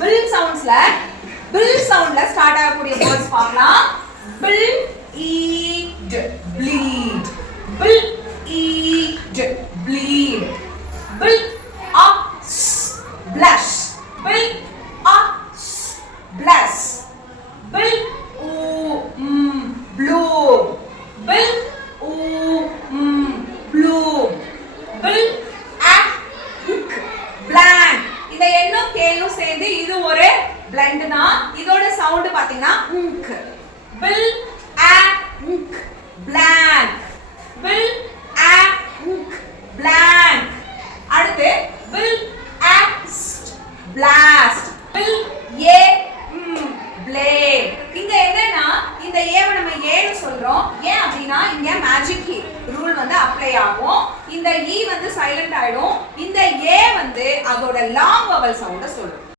Bill சவுண்ட்ஸ்ல பில் சவுண்ட்ல ஸ்டார்ட் ஆகக்கூடிய வேர்ட்ஸ் பார்க்கலாம். பில் ஈட் ப்ளீட், பில் ஈட் ப்ளீட், பில் ஆக்ஸ் blush, பில் ஆக்ஸ் bless, பில் bloom, பில் bloom, பில் blank. இந்த எண்ணும் கேயும் சேர்ந்து இது ஒரு blend தான். இதோட சவுண்ட் பாத்தீங்கன்னா unk, bill unk blank, bill unk blank. அடுத்து பில் blast, பில் blame. இங்க என்னன்னா இந்த ஏவை நம்ம ஏன்னு சொல்றோம். ஏன் அப்படின்னா இங்க மேஜிக் ரூல் வந்து அப்ளை ஆகும். இந்த ஈ வந்து சைலண்ட் ஆயிடும். இந்த ஏ வந்து அதோட லாங் வவல் சவுண்ட சொல்லும்.